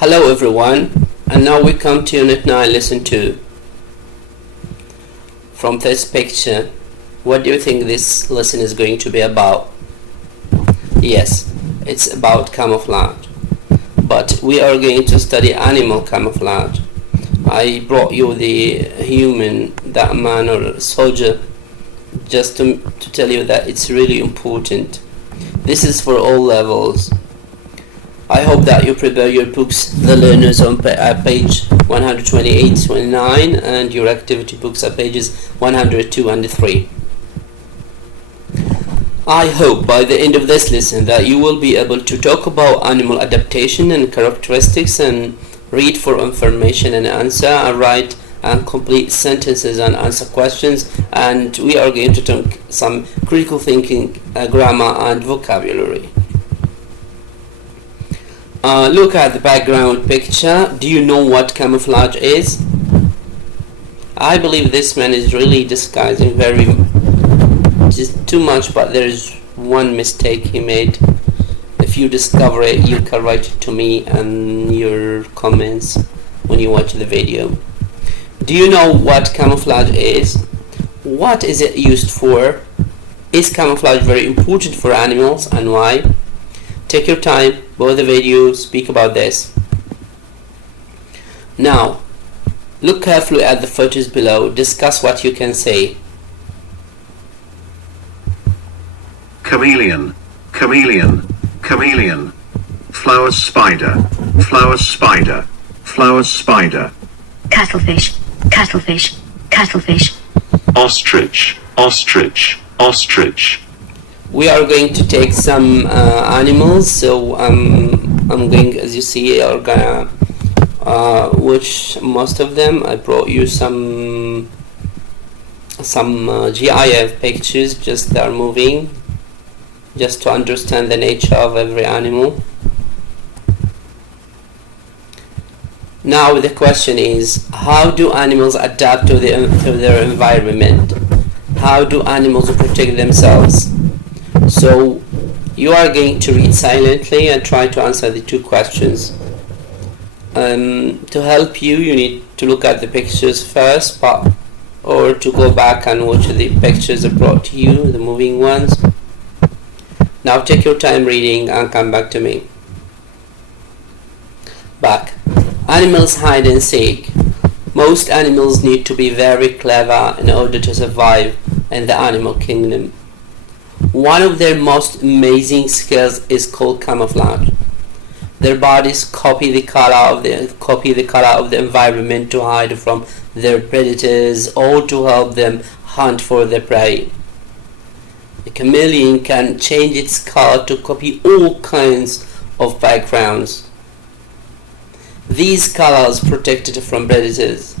Hello everyone, and now we come to Unit 9 Lesson 2. From this picture, what do you think this lesson is going to be about? Yes, it's about camouflage, but we are going to study animal camouflage. I brought you the human, that man or soldier, just to tell you that it's really important. This is for all levels. I hope that you prepare your books, the learners, on page 128-29 and your activity books at pages 102 and 3. I hope by the end of this lesson that you will be able to talk about animal adaptation and characteristics and read for information and answer and write and complete sentences and answer questions, and we are going to talk some critical thinking, grammar and vocabulary. Look at the background picture. Do you know what camouflage is? I believe this man is really disguising just too much, but there is one mistake he made. If you discover it, you can write it to me and your comments when you watch the video. Do you know what camouflage is? What is it used for? Is camouflage very important for animals, and why? Take your time, pause the video, speak about this. Now, look carefully at the photos below. Discuss what you can say. Chameleon, chameleon, chameleon. Flower spider, flower spider, flower spider. Cuttlefish, cuttlefish, cuttlefish. Ostrich, ostrich, ostrich. We are going to take some animals, so I'm going, as you see, are gonna watch most of them. I brought you some GIF pictures, just they are moving, just to understand the nature of every animal. Now the question is, how do animals adapt to their environment? How do animals protect themselves? So you are going to read silently and try to answer the two questions. To help you, you need to look at the pictures first, or to go back and watch the pictures I brought to you, the moving ones. Now take your time reading and come back to me. Back. Animals hide and seek. Most animals need to be very clever in order to survive in the animal kingdom. One of their most amazing skills is called camouflage. Their bodies copy the color of the environment to hide from their predators or to help them hunt for their prey. The chameleon can change its color to copy all kinds of backgrounds. These colors protect it from predators.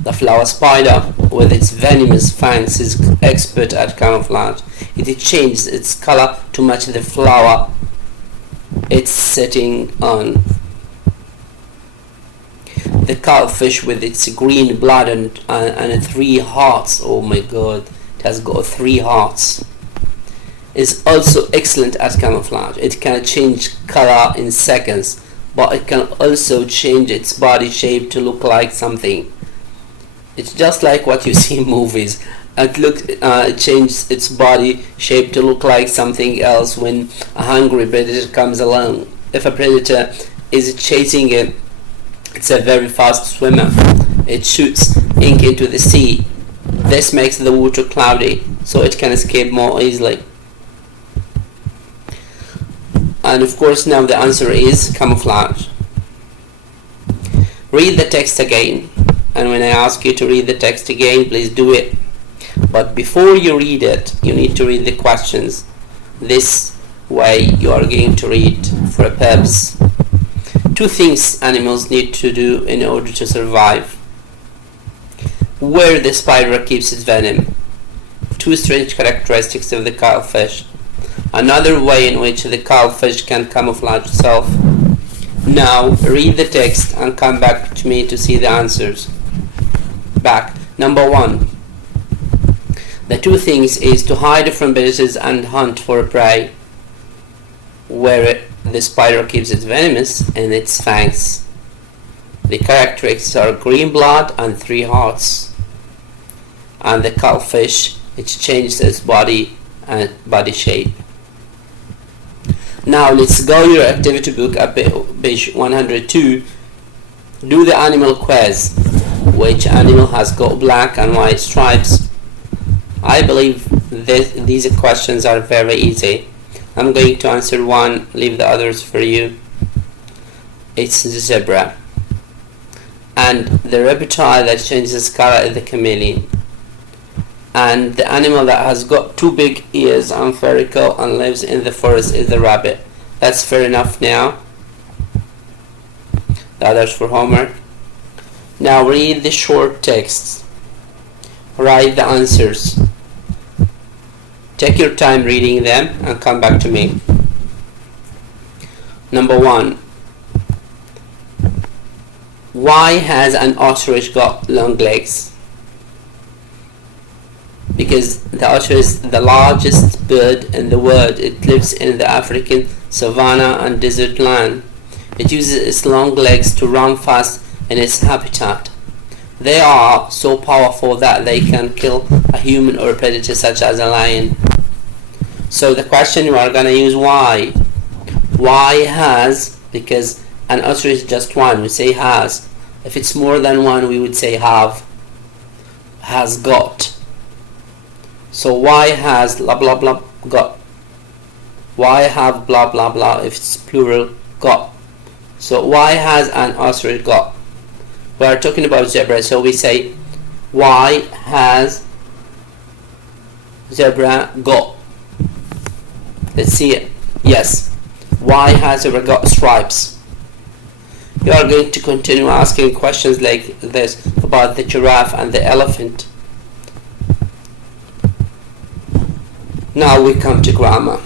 The flower spider, with its venomous fangs, is expert at camouflage. It changes its color to match the flower it's sitting on. The cuttlefish, with its green blood and 3 hearts, oh my god, it has got 3 hearts, is also excellent at camouflage. It can change color in seconds, but it can also change its body shape to look like something. It's just like what you see in movies. It changes its body shape to look like something else when a hungry predator comes along. If a predator is chasing it, it's a very fast swimmer. It shoots ink into the sea. This makes the water cloudy, so it can escape more easily. And of course, now the answer is camouflage. Read the text again. And when I ask you to read the text again, please do it. But before you read it, you need to read the questions. This way you are going to read for a purpose. 2 things animals need to do in order to survive. Where the spider keeps its venom. 2 strange characteristics of the cuttlefish. Another way in which the cuttlefish can camouflage itself. Now read the text and come back to me to see the answers. Back. Number 1. The 2 things is to hide from predators and hunt for prey. Where the spider keeps it venomous in its fangs. The characteristics are green blood and 3 hearts. And the cuttlefish, it changes its body and body shape. Now let's go your activity book at page 102. Do the animal quiz. Which animal has got black and white stripes? I believe these questions are very easy. I'm going to answer one, leave the others for you. It's the zebra. And the reptile that changes color is the chameleon. And the animal that has got 2 big ears and furry coat and lives in the forest is the rabbit. That's fair enough now. The others for homework. Now read the short texts. Write the answers. Take your time reading them and come back to me. Number 1. Why has an ostrich got long legs? Because the ostrich is the largest bird in the world. It lives in the African savanna and desert land. It uses its long legs to run fast in its habitat. They are so powerful that they can kill a human or a predator such as a lion. So the question you are gonna use why. Why has, because an ostrich is just one, we say has. If it's more than one, we would say have. Has got. So why has blah blah blah got? Why have blah blah blah if it's plural got? So why has an ostrich got? We are talking about zebra, so we say why has zebra got? Let's see it. Yes. Why has zebra got stripes? You are going to continue asking questions like this about the giraffe and the elephant. Now we come to grammar.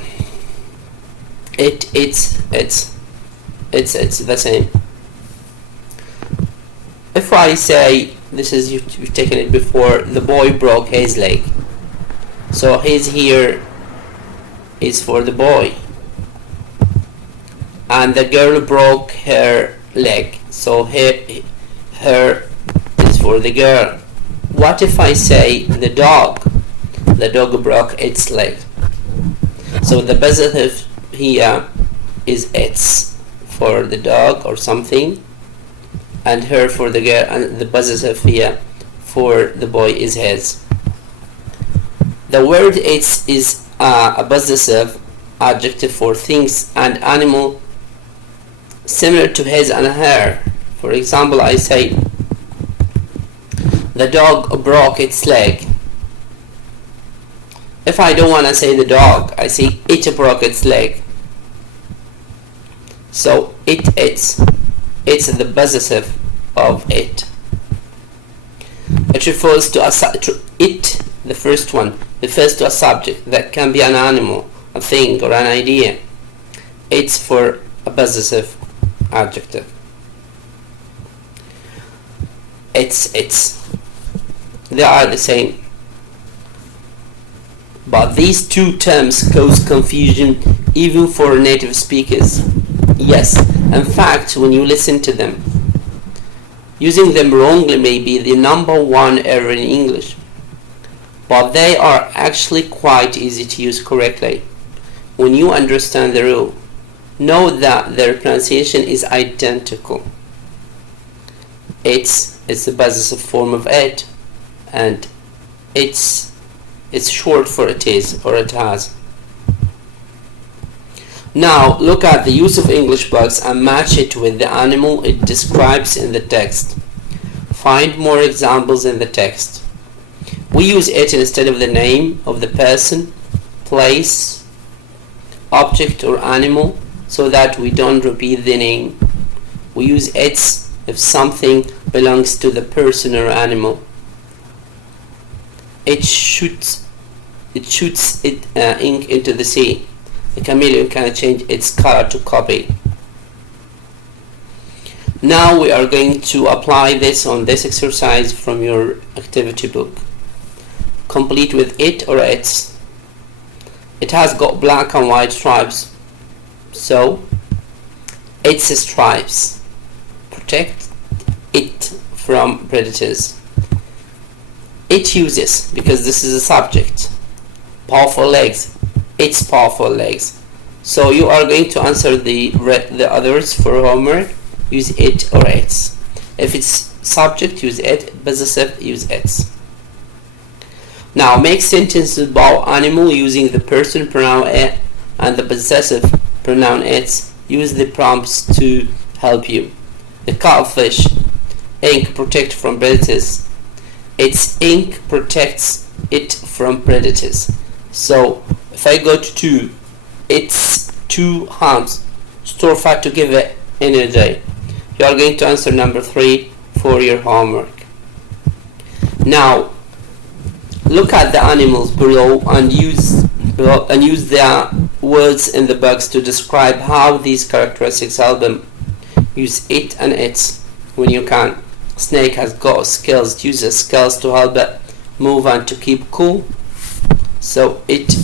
It's the same. If I say, this is, you've taken it before, the boy broke his leg. So his here is for the boy. And the girl broke her leg. So her is for the girl. What if I say the dog? The dog broke its leg. So the positive here is its for the dog or something, and her for the girl, and the positive here for the boy is his. The word its is a possessive adjective for things and animal similar to his and her. For example, I say the dog broke its leg. If I don't want to say the dog, I say it broke its leg. So it's the possessive of it. It refers to it, the first one, refers to a subject that can be an animal, a thing, or an idea. It's for a possessive adjective. It's. They are the same. But these two terms cause confusion even for native speakers. Yes, in fact, when you listen to them, using them wrongly may be the number one error in English. But they are actually quite easy to use correctly. When you understand the rule, know that their pronunciation is identical. It's the possessive form of it, and it's short for it is or it has. Now look at the use of English bugs and match it with the animal it describes in the text. Find more examples in the text. We use it instead of the name of the person, place, object or animal so that we don't repeat the name. We use its if something belongs to the person or animal. It shoots ink into the sea. The chameleon can change its color to copy. Now we are going to apply this on this exercise from your activity book. Complete with it or its. It has got black and white stripes. So its stripes. Protect it from predators. It uses, because this is a subject, powerful legs. Its powerful legs. So you are going to answer the others for homework. Use it or its. If it's subject, use it. Possessive, use its. Now make sentences about animal using the person pronoun it and the possessive pronoun its. Use the prompts to help you. The cuttlefish ink protect from predators. Its ink protects it from predators. So if I go to 2, it's 2 hams store fat to give it energy. You are going to answer number 3 for your homework. Now look at the animals below and use the words in the box to describe how these characteristics help them. Use it and its when you can. Snake has got skills. Use the skills to help it move and to keep cool. So it's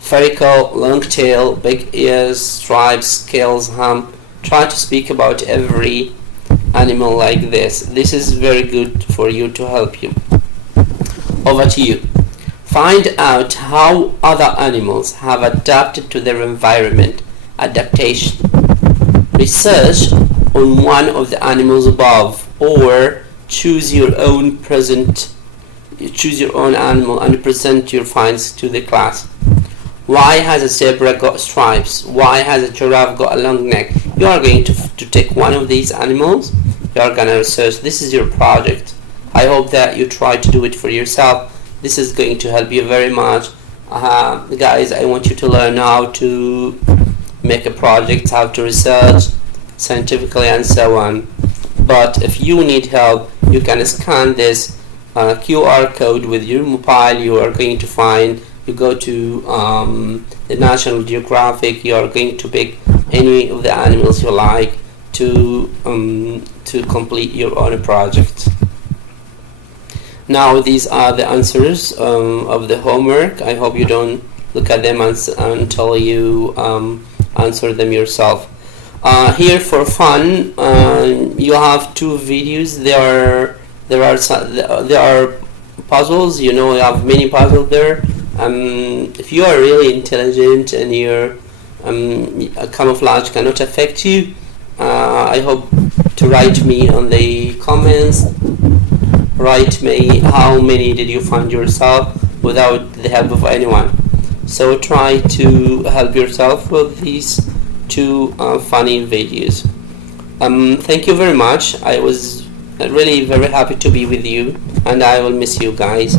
spherical, long tail, big ears, stripes, scales, ham. Try to speak about every animal like this. This is very good for you to help you. Over to you. Find out how other animals have adapted to their environment. Adaptation. Research on one of the animals above, or choose your own animal and present your finds to the class. Why has a zebra got stripes? Why has a giraffe got a long neck? You are going to take one of these animals. You are going to research. This is your project. I hope that you try to do it for yourself. This is going to help you very much. Guys, I want you to learn how to make a project, how to research scientifically and so on. But if you need help, you can scan this QR code with your mobile. You are going to find, you go to the National Geographic, you are going to pick any of the animals you like to complete your own project. Now these are the answers of the homework. I hope you don't look at them until you answer them yourself. Here for fun, you have 2 videos. There are puzzles. You know, you have many puzzles there. If you are really intelligent and your camouflage cannot affect you, I hope to write me on the comments. Write me how many did you find yourself without the help of anyone. So try to help yourself with these 2 funny videos. Thank you very much. I was really very happy to be with you, and I will miss you guys.